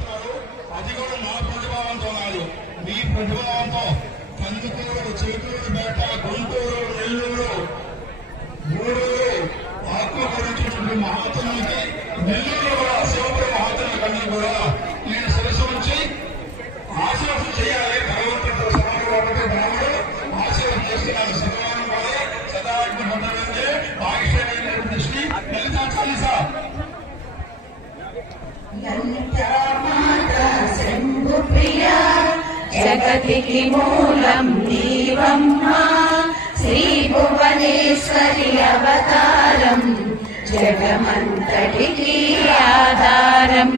చేస్తున్నారు. అది కూడా నా ప్రతిభావంతో కాదు, మీ ప్రతిభావంతో కందుకూరు, చిలుకూరుపేట, గుంటూరు, నెల్లూరు, గూడూరు ఆత్మకరించినటువంటి మహాత్ములకి, నెల్లూరు కూడా శివపురం మహాత్ములకన్నీ కూడా నేను శిరస్సు నుంచి ఆశీర్వాదం చేయాలి. భగవంతుడితో సమానంగా బ్రాహ్మణుడు ఆశీర్వాదం చేస్తున్నాను. సమానం కూడా సదాగ్ని భద్రమే పాకిస్తాన్ శ్రీ లలితా చాలీసా. జగతికి మూలం నీవమ్మా, శ్రీ భువనేశ్వరి అవతారం జగమంతటికి